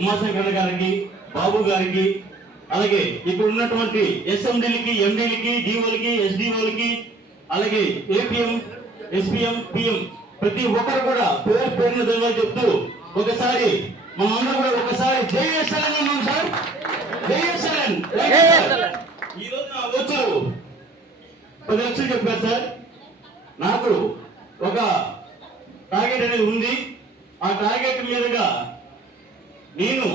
ఉమాశంకర్ గారికి బాబు గారికి అలాగే ఇక్కడ ఉన్నటువంటి ఎస్ఎండీలకి ఎండీలకి డిఓలకి ఎస్డిఓలకి అలాగే ఏపీఎం ఎస్పీఎం పిఎం ప్రతి ఒక్కరు కూడా పేరు పేరున ధన్యవాదాలు చెప్తూ ఒకసారి మనం అందరం కూడా ఒకసారి జై ఎస్ఎల్ఎన్ అన్నాం సార్. జై ఎస్ఎల్ఎన్. ఈ రోజు నా వచ్చు పది లక్షలు చెప్పారు సార్. నాకు ఒక టార్గెట్ అనేది ఉంది. ఆ టార్గెట్ మీదుగా నేను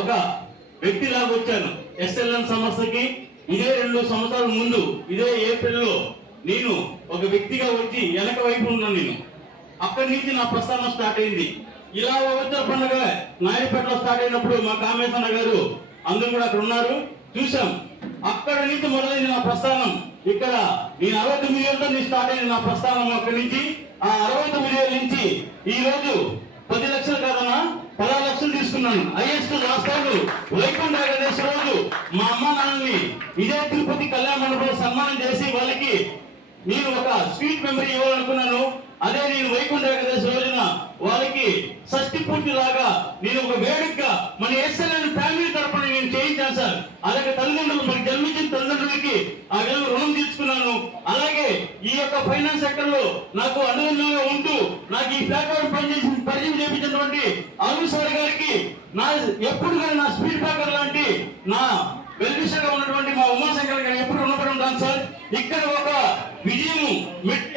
ఒక వ్యక్తిలాగా వచ్చాను. ఎస్ఎల్ఎన్ సంస్థకి ఇదే రెండు సంవత్సరాల ముందు ఇదే ఏప్రిల్లో నేను ఒక వ్యక్తిగా వచ్చి వెనక వైపు ఉన్నాను నేను. అక్కడి నుంచి నా ప్రస్థానం స్టార్ట్ అయింది. ఇలా వచ్చే పండుగ నాయపేటలో స్టార్ట్ అయినప్పుడు మా కామేశ్వర గారు అందరూ కూడా అక్కడ ఉన్నారు. చూసాం అక్కడ నుంచి మొదలైంది నా ప్రస్థానం. ఇక్కడ నేను అరవై తొమ్మిది ఏళ్ళతో నేను స్టార్ట్ అయింది నా ప్రస్థానం అక్కడి నుంచి. ఆ అరవై తొమ్మిది ఏళ్ళ నుంచి ఈ రోజు పది లక్షలు కాదన్నా పదహారు లక్షలు తీసుకున్నాను. హైయెస్ట్ రాష్ట్రాలు వైకుంఠ గణేష్ రోజు మా అమ్మ నాన్నని ఇదే తిరుపతి కళ్యాణ మండపంలో సన్మానం చేసి వాళ్ళకి నేను ఒక స్వీట్ మెమరీ ఇవ్వాలనుకున్నాను. అదే నేను వైకుంఠ ఏకాదశి రోజున వాళ్ళకి షష్టి పూర్తి లాగా నేను ఒక వేడుకగా మన ఎస్ఎల్ఎన్ ఫ్యామిలీ తరపున నేను చేయించాను సార్. అలాగే తల్లిదండ్రులు మనకి జన్మించిన తల్లిదండ్రులకి ఆ విధంగా రుణం తీసుకున్నాను అలాగే ఈ యొక్క ఫైనాన్స్ సెక్టర్లో నాకు అనుగుణంగా ఉంటూ నాకు ఈ ప్లాట్ఫామ్ పనిచేసి పరిచయం చేపించినటువంటి అరుణ్ సార్ గారికి నా ఎప్పుడు కానీ నా స్పీడ్ బ్రేకర్ లాంటి నా వెల్విషగా ఉన్నటువంటి మా ఉమాశంకర్ గారు ఎప్పుడు ఉన్నప్పుడు ఉంటాను సార్? ఇక్కడ ఒక విజయం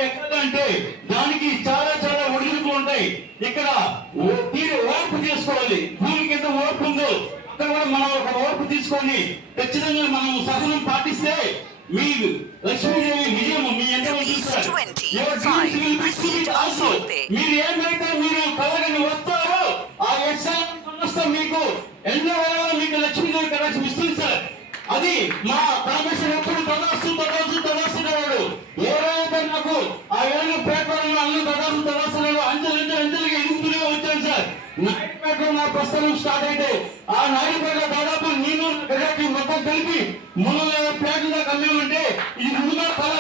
ఎక్కడంటే దానికి చాలా చాలా ఒడిదుడుకులు ఉంటాయి. ఇక్కడ తీరు ఓర్పు చేసుకోవాలి. భూమికి ఎంత ఓర్పు ఉందో అక్కడ కూడా మనం ఒక ఓర్పు తీసుకొని ఖచ్చితంగా మనం సహనం పాటిస్తే మీ లక్ష్మీదేవి విజయం మీ ఉంటుంది sir Your dreams will be sweet also. మీరు ఏమైతే మీరు కలగని వస్తారో ఆ సంస్థ మీకు ఎన్నో వేల మీకు లక్ష్మీదేవి కటాక్షం ఇస్తుంది సార్. అది మా పరమేశ్వరు ఎప్పుడు తదాసు తదాసు తదాసు అనేవాడు. ఏ రోజైతే నాకు ఆ ఏడు పేపర్లో అన్ని తదాసు తదాసు అనేవాడు అంచెలు అంచెలు అంచెలుగా ఎదుగుతూనే వచ్చాను సార్. నాయుడుపేటలో నా ప్రస్థానం స్టార్ట్ అయితే ఆ నాయుడుపేటలో దాదాపు నేను మొత్తం కలిపి మూడు వేల ప్లేట్ల దాకా అమ్మామంటే ఇది ముందుగా కళ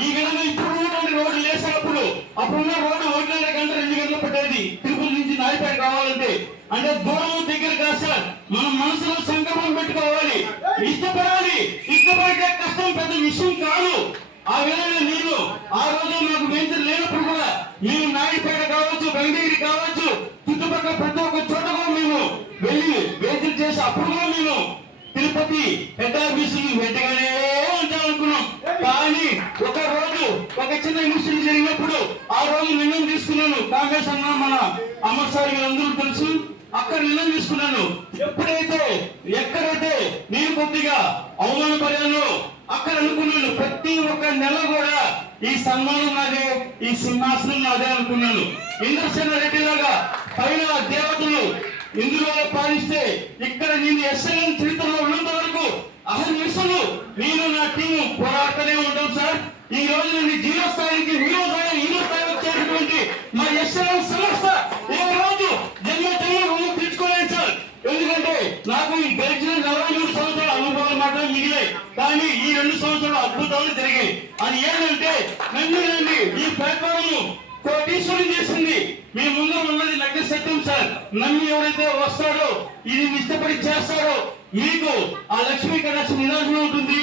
ఈ విధంగా ఇప్పుడు ఉన్నటువంటి రోడ్డు లేసినప్పుడు అప్పుడున్న రోడ్డు ఒకటిన్నర గంట రెండు గంటలు పట్టేది. తిరుపతి నుంచి నాయపేట కావాలంటే అంటే దూరం దగ్గర కాదు సార్. మన మనసులో సంకల్పం పెట్టుకోవాలి. ఇష్టపడాలి. ఇష్టపడితే కష్టం పెద్ద విషయం కాదు. ఆ విధంగా నేను ఆ రోజు నాకు వెంచర్ లేనప్పుడు కూడా మేము నాయుడుపేట కావచ్చు వెంకటగిరి కావచ్చు చుట్టుపక్కల ప్రతి ఒక్క చోట కూడా మేము వెళ్ళి వెంచర్ చేసి అప్పుడు కూడా నేను తిరుపతి హెడ్ ఆఫీస్ వెంటగానే కానీ ఒక రోజు ఒక చిన్న ఇన్సిడెంట్ జరిగినప్పుడు ఆ రోజు నిర్ణయం తీసుకున్నాను. కాంగ్రెస్ అన్న మన అమర్ సార్ అందరూ తెలుసు. అక్కడ నిర్ణయం తీసుకున్నాను. ఎప్పుడైతే ఎక్కడైతే నేను కొద్దిగా అవమానపడాను అక్కడ అనుకున్నాను. ప్రతి ఒక్క నెల కూడా ఈ సన్మానం నాదే ఈ సింహాసనం నాదే అనుకున్నాను. ఇంద్రసేన రెడ్డి లాగా పైన దేవతలు ఇందులో పాలిస్తే ఇక్కడ నేను ఎస్ఎల్ఎన్ చరిత్రలో ఉన్నంత వరకు అసలు నిరసలు నేను నా టీం పోరాడుతూనే ఉంటాం సార్. ఈ రోజు నుండి జీరో స్థాయికి హీరో స్థాయి హీరో స్థాయి వచ్చేటటువంటి మా ఎస్ఎల్ఎం సంస్థ ఈ రోజు జన్మ జన్మ రుణం తీర్చుకోలేదు సార్. ఎందుకంటే నాకు ఈ గడిచిన నలభై మూడు సంవత్సరాల అనుభవాలు మాత్రం మిగిలాయి. కానీ ఈ రెండు సంవత్సరాలు అద్భుతాలు జరిగాయి. అది ఏంటంటే నన్ను రండి ఈ ప్లాట్ఫామ్ కోటీశ్వరం చేసింది. మీ ముందు ఉన్నది నగ్న సత్యం సార్. నమ్మి ఎవరైతే వస్తాడో ఇది ఇష్టపడి చేస్తారో మీకు ఆ లక్ష్మీ కనెక్షన్ నిరాశనం ఉంటుంది.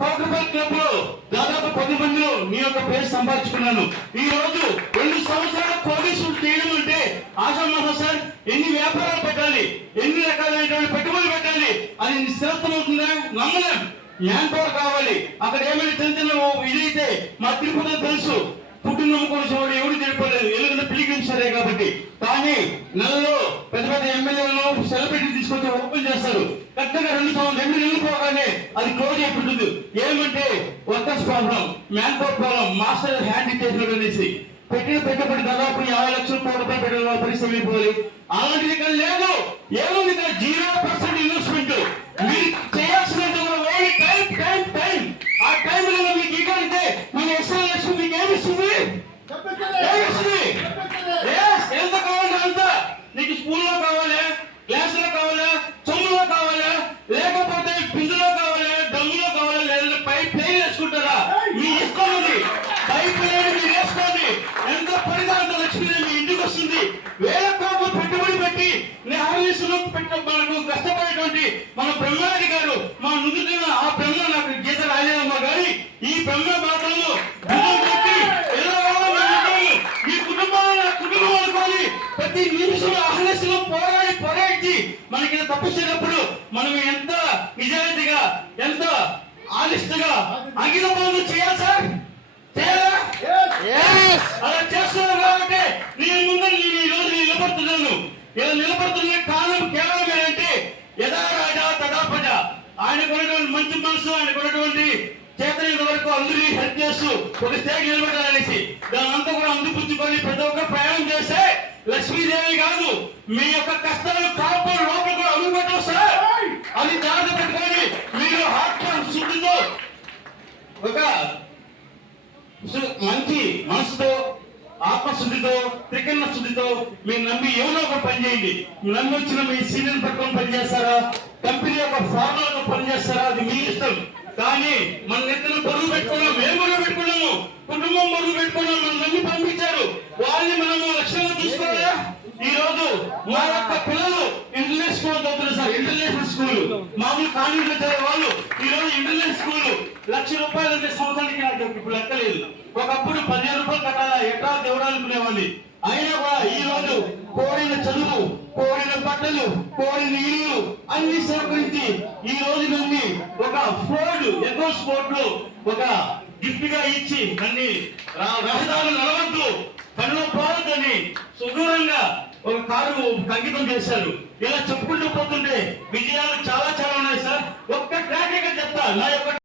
కోటపల్లి క్లబ్లో దాదాపు పది మందిలో నీ యొక్క పేరు సంపాదించుకున్నాను. ఈ రోజు రెండు సంవత్సరాల కోటీశ్వరులు చేయడం అంటే ఆశామాహ సార్ ఎన్ని వ్యాపారాలు పెట్టాలి ఎన్ని రకాలైనటువంటి పెట్టుబడులు పెట్టాలి అది స్థిరత్వమవుతుందా నమ్మలేం. మ్యాన్ పవర్ కావాలి. అక్కడ ఏమైనా చిన్న చిన్న ఇదైతే మా తిరుపతి తెలుసు. కుటుంబం కోసం చోటు ఎవరు తెలిపలేదు ఎందుకంటే పిలిపించారే సరే కాబట్టి. కానీ నెలలో పెద్ద పెద్ద ఎమ్మెల్యేలను సెలబ్రిటీ తీసుకొచ్చి ఓపెన్ చేస్తారు. కరెక్ట్గా రెండు సంవత్సరం రెండు నెలలు పోగానే అది క్లోజ్ అయిపోతుంది. ఏమంటే workers problem man power problem master hand ఇచ్చేసినాడు అనేసి. పెట్టిన పెట్టుబడి దాదాపు యాభై లక్షల కోట్ల రూపాయలు పెట్టడం పరిశ్రమ అయిపోవాలి అలాంటిది ఇక్కడ లేదు? ఆఫీసులో మనకు కష్టపడేటువంటి మన బ్రహ్మారెడ్డి గారు మా నుదుటిన ఆ బ్రహ్మ నాకు గీత రాలేదమ్మా గారి ఈ బ్రహ్మ మాటల్లో ఈ కుటుంబాలు కుటుంబం అనుకోని ప్రతి నిమిషం అహర్నిశలో పోరాడి పోరాడి మనకి ఇలా తప్పు చేసినప్పుడు మనం ఎంత నిజాయితీగా ఎంత ఆనిస్ట్గా అంకిత చేయాలి సార్ చేయాలా అలా చేస్తున్నాను కాబట్టి నేను ముందు నేను ఈ రోజు నిలబడుతున్నాను ఇలా నిలబడుతున్న కారణం కేవలం ఏంటంటే యథా రాజా తదా ప్రజ ఆయన ఉన్నటువంటి మంచి మనసు ఆయన ఉన్నటువంటి చేతనైన వరకు అందరినీ హెల్ప్ చేస్తూ ఒక స్టేజ్ నిలబడాలనేసి దాని అంతా కూడా అందుపుచ్చుకొని ప్రతి ఒక్క ప్రయాణం చేస్తే లక్ష్మీదేవి కాదు మీ యొక్క కష్టాలు కాపు లోపల కూడా అడుగుపెట్టాం సార్ అది జాగ్రత్త పెట్టుకొని మీరు ఆత్మ శుద్ధితో ఒక మంచి మనసుతో ఆత్మశుద్ధితో త్రికరణ శుద్ధితో మీరు నమ్మి ఏమైనా ఒక పని చేయండి. నమ్మి వచ్చిన మీ సీనియర్ ప్రకారం పని చేస్తారా? కంపెనీ యొక్క ఫార్మర్ పనిచేస్తారా అది మీ ఇష్టం. కానీ మన నెత్తిన బరువు పెట్టుకున్నాం మేము బరువు పెట్టుకున్నాము. కుటుంబం బరువు పెట్టుకున్నాం మనం నమ్మి పంపించారు. వాళ్ళని మనము లక్ష్యంగా చూసుకోవాలా ఈ రోజు మా యొక్క పిల్లలు ఇంటర్నేషనల్ స్కూల్ చదువుతున్నారు సార్ ఇంటర్నేషనల్ స్కూల్. మామూలు కాన్వెంట్ చదివే వాళ్ళు ఈ రోజు ఇంటర్నేషనల్ స్కూల్. లక్ష రూపాయలు అంటే సంవత్సరానికి నాకు ఇప్పుడు లెక్కలేదు. ఒకప్పుడు పదిహేను రూపాయలు కట్టాలా అనుకునేవాడిని. అయినా కూడా ఈ రోజు కోడిన చదువు కోడిన బట్టలు కోడిన ఇల్లు అన్ని సేకరించి ఈ రోజు నుండి ఒక ఫోర్డ్ ఎకో స్పోర్ట్లో ఒక గిఫ్ట్గా ఇచ్చి నన్ను రహదారులు నడవద్దు పనిలో పోవద్దని సుదూరంగా ఒక కారు అంకితం చేశారు. ఇలా చెప్పుకుంటూ పోతుంటే విజయాలు చాలా చాలా ఉన్నాయి సార్. ఒక్క ట్రాక్ చెప్తా నా యొక్క